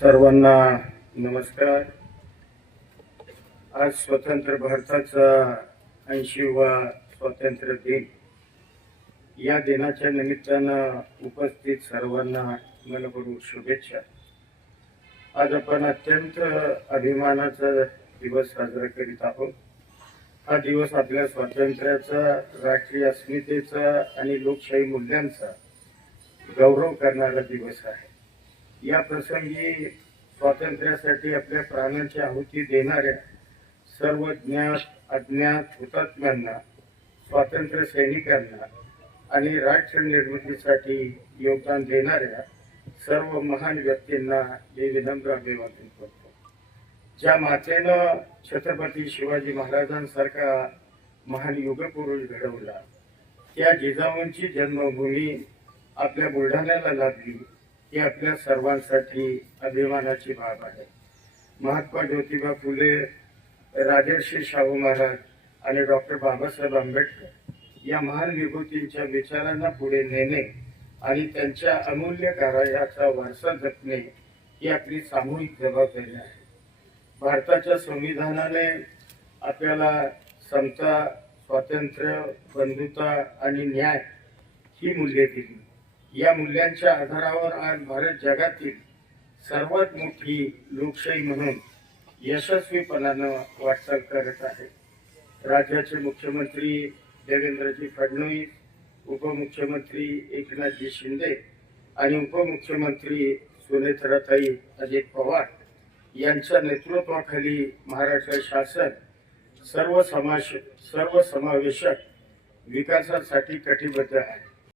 सर्वांना नमस्कार। आज स्वतंत्र भारताचा 80वा स्वातंत्र्य दिन। या दिनाच्या निमित्तानं उपस्थित सर्वांना मनपूर्वक शुभेच्छा। आज आपण अत्यंत अभिमानाचा दिवस साजरा करीत आहोत। हा दिवस आपल्या स्वातंत्र्याचा, राष्ट्रीय अस्मितेचा आणि लोकशाही मूल्यांचा गौरव करणारा दिवस आहे। या प्रसंगी स्वातंत्र्यासाठी आपल्या प्राणांची आहुती देणाऱ्या सर्व ज्ञात अज्ञात हुतात्म्यांना, स्वातंत्र्य सैनिकांना आणि राष्ट्र निर्मितीसाठी योगदान देणाऱ्या सर्व महान व्यक्तींना मी विनम्र अभिवादन करतो। ज्या मातेनं छत्रपती शिवाजी महाराजांसारखा महान युगपुरुष घडवला, त्या जिजाऊंची जन्मभूमी आपल्या बुलढाण्याला लाभली, ही आपल्या सर्वांसाठी अभिमानाची बाब आहे। महात्मा ज्योतिबा फुले, राजर्षी शाहू महाराज आणि डॉक्टर बाबासाहेब आंबेडकर या महान विभूतींच्या विचारांना पुढे नेणे आणि त्यांच्या अमूल्य कार्याचा वारसा जपणे ही आपली सामूहिक जबाबदारी आहे। भारताच्या संविधानाने आपल्याला समता, स्वातंत्र्य, बंधुता आणि न्याय ही मूल्ये दिली। या मूल्यांच्या आधारावर आज भारत जगातील सर्वात मोठी लोकशाही म्हणून यशस्वीपणानं वाटचाल करत आहे। राज्याचे मुख्यमंत्री देवेंद्रजी फडणवीस, उपमुख्यमंत्री एकनाथजी शिंदे आणि उपमुख्यमंत्री सुनेत्राताई अजित पवार यांच्या नेतृत्वाखाली महाराष्ट्र शासन सर्वसमावेशक विकासासाठी कटिबद्ध आहे।